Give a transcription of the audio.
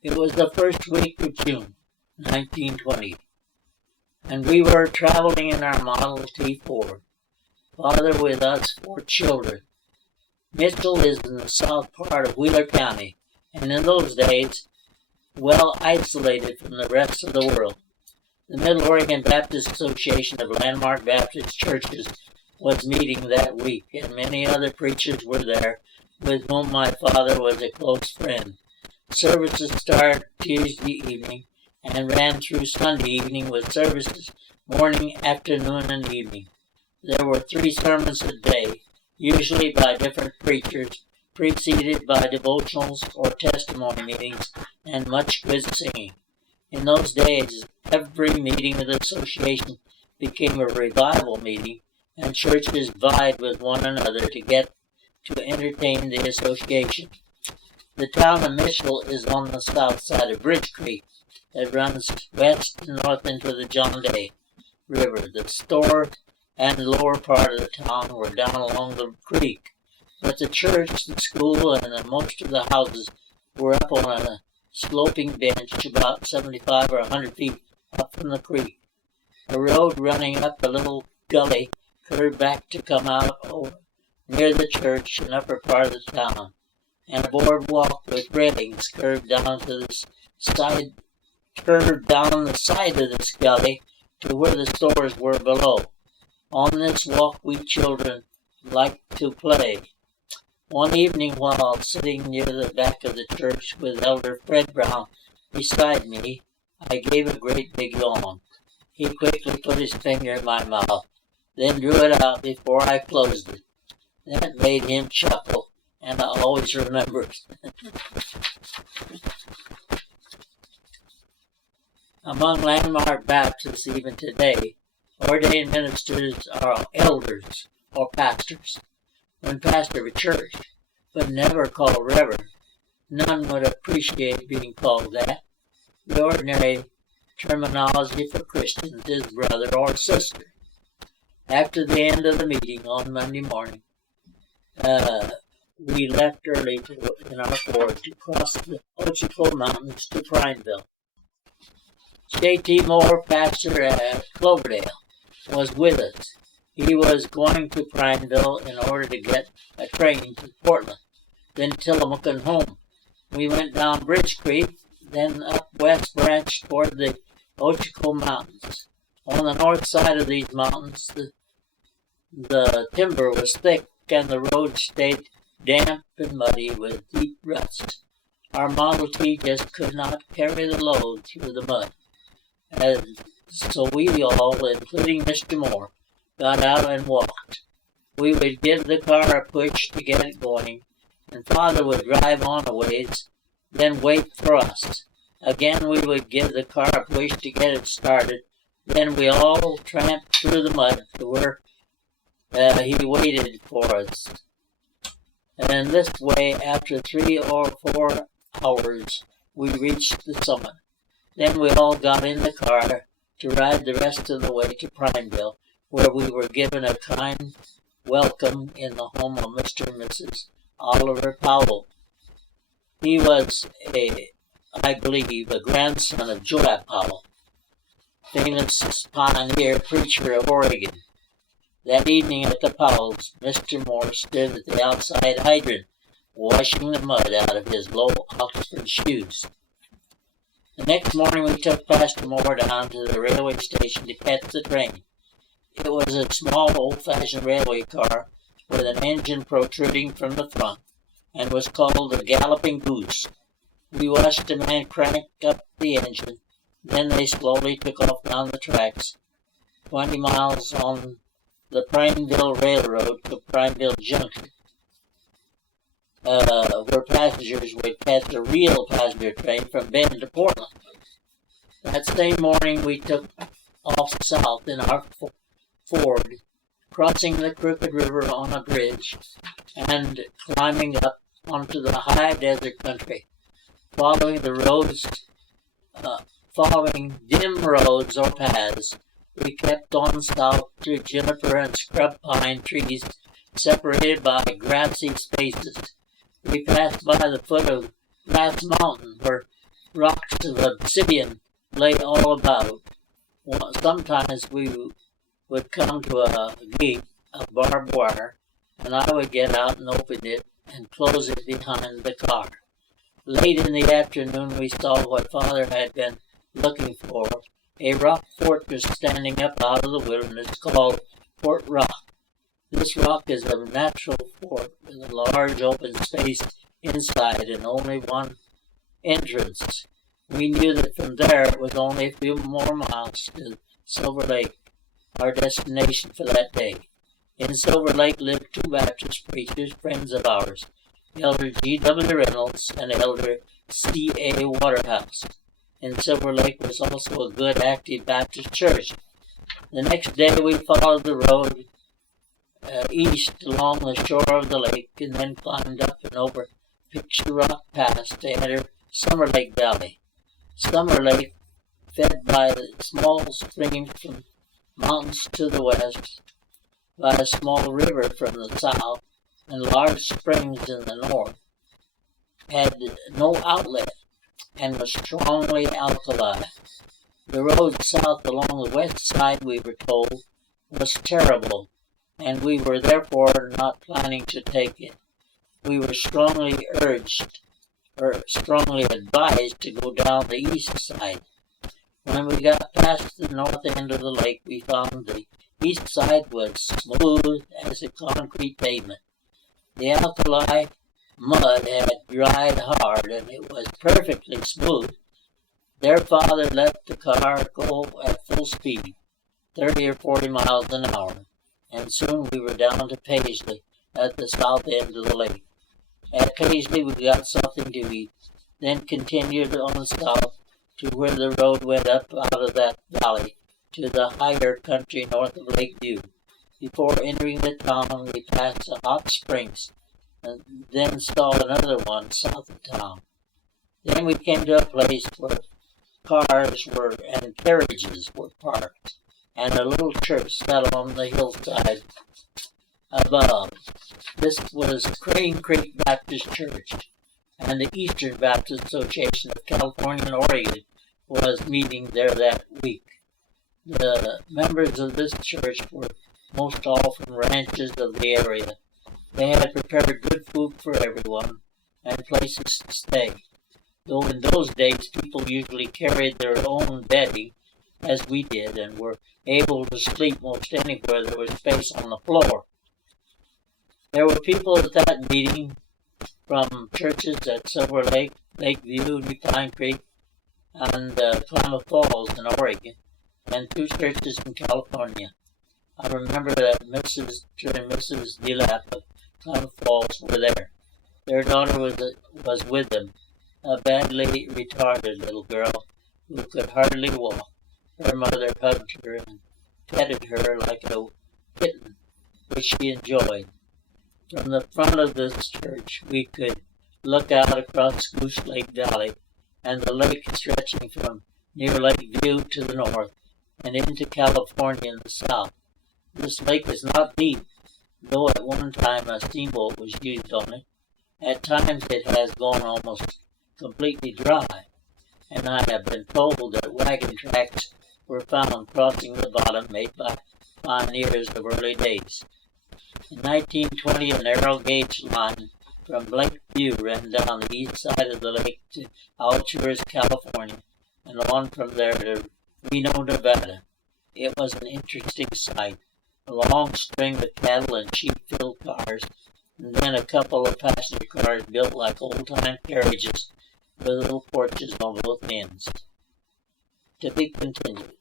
It was the first week of June, 1920, and we were traveling in our Model T Ford. Father with us, 4 children. Mitchell is in the south part of Wheeler County, and in those days, well isolated from the rest of the world. The Middle Oregon Baptist Association of Landmark Baptist Churches was meeting that week, and many other preachers were there, with whom my father was a close friend. Services started Tuesday evening and ran through Sunday evening with services morning, afternoon, and evening. There were 3 sermons a day, usually by different preachers, preceded by devotionals or testimony meetings and much good singing. In those days, every meeting of the association became a revival meeting, and churches vied with one another to get to entertain the association. The town of Mitchell is on the south side of Bridge Creek that runs west and north into the John Day River. The store and lower part of the town were down along the creek, but the church, the school, and most of the houses were up on a sloping bench about 75 or 100 feet up from the creek. A road running up a little gully curved back to come out over near the church and upper part of the town, and a boardwalk with railings curved down the side of this gully to where the stores were below. On this walk we children liked to play. One evening while sitting near the back of the church with Elder Fred Brown beside me, I gave a great big yawn. He quickly put his finger in my mouth, then drew it out before I closed it. That made him chuckle, and I always remember it. Among Landmark Baptists even today, ordained ministers are elders or pastors. When pastor of a church, but never called reverend. None would appreciate being called that. The ordinary terminology for Christians is brother or sister. After the end of the meeting on Monday morning, we left early in our Ford to cross the Autel Mountains to Prineville. J.T. Moore, pastor at Cloverdale, was with us. He was going to Prineville in order to get a train to Portland, then Tillamook and home. We went down Bridge Creek, then up West Branch toward the Autel Mountains. On the north side of these mountains, the timber was thick and the road stayed damp and muddy with deep ruts. Our Model T just could not carry the load through the mud. And so we all, including Mr. Moore, got out and walked. We would give the car a push to get it going, and Father would drive on a ways, then wait for us. Again we would give the car a push to get it started, then we all tramped through the mud to where he waited for us. And this way, after 3 or 4 hours, we reached the summit. Then we all got in the car to ride the rest of the way to Prineville, where we were given a kind welcome in the home of Mr. and Mrs. Oliver Powell. He was, I believe, a grandson of Joab Powell, famous pioneer preacher of Oregon. That evening at the Powells, Mr. Moore stood at the outside hydrant, washing the mud out of his low Oxford shoes. The next morning we took Pastor Moore down to the railway station to catch the train. It was a small, old-fashioned railway car with an engine protruding from the front, and was called the Galloping Goose. We watched a man crank up the engine, then they slowly took off down the tracks, 20 miles on the Prineville Railroad to Prineville Junction, where passengers would catch a real passenger train from Bend to Portland. That same morning we took off south in our Ford, crossing the Crooked River on a bridge and climbing up onto the high desert country, following dim roads or paths. We kept on south through juniper and scrub pine trees separated by grassy spaces. We passed by the foot of Glass Mountain, where Rocks of obsidian lay all about. Sometimes we would come to a gate of barbed wire, and I would get out and open it and close it behind the car. Late in the afternoon, we saw what Father had been looking for, a rock fortress standing up out of the wilderness called Fort Rock. This rock is a natural fort with a large open space inside and only one entrance. We knew that from there it was only a few more miles to Silver Lake, our destination for that day. In Silver Lake lived two Baptist preachers, friends of ours, Elder G.W. Reynolds and Elder C.A. Waterhouse. In Silver Lake was also a good, active Baptist church. The next day we followed the road east along the shore of the lake and then climbed up and over Picture Rock Pass to enter Summer Lake Valley. Summer Lake, fed by the small streams from mountains to the west, by a small river from the south, and large springs in the north, had no outlet and was strongly alkali. The road south along the west side, we were told, was terrible, and we were therefore not planning to take it. We were strongly advised to go down the east side. When we got past the north end of the lake, we found the east side was smooth as a concrete pavement. The alkali mud had dried hard, and it was perfectly smooth. Their Father let the car go at full speed, 30 or 40 miles an hour, and soon we were down to Paisley at the south end of the lake. At Paisley we got something to eat, then continued on south to where the road went up out of that valley to the higher country north of Lake View. Before entering the town, we passed the hot springs and then saw another one south of town. Then we came to a place where cars and carriages were parked, and a little church sat on the hillside above. This was Crane Creek Baptist Church, and the Eastern Baptist Association of California and Oregon was meeting there that week. The members of this church were most all from ranches of the area. They had prepared good food for everyone and places to stay, though in those days people usually carried their own bedding, as we did, and were able to sleep most anywhere there was space on the floor. There were people at that meeting from churches at Silver Lake, Lakeview, New Pine Creek, and Klamath Falls in Oregon, and two churches in California. I remember that Mrs. and Mrs. DeLapp of Klamath Falls were there. Their daughter was with them, a badly retarded little girl who could hardly walk. Her mother hugged her and petted her like a kitten, which she enjoyed. From the front of this church, we could look out across Goose Lake Valley and the lake stretching from near Lake View to the north and into California in the south. This lake is not deep, though at one time a steamboat was used on it. At times it has gone almost completely dry, and I have been told that wagon tracks were found crossing the bottom made by pioneers of early days. In 1920, a narrow gauge line from Lake View ran down the east side of the lake to Alturas, California, and on from there to Reno, Nevada. It was an interesting sight. A long string of cattle and sheep-filled cars, and then a couple of passenger cars built like old-time carriages with little porches on both ends. To be continued.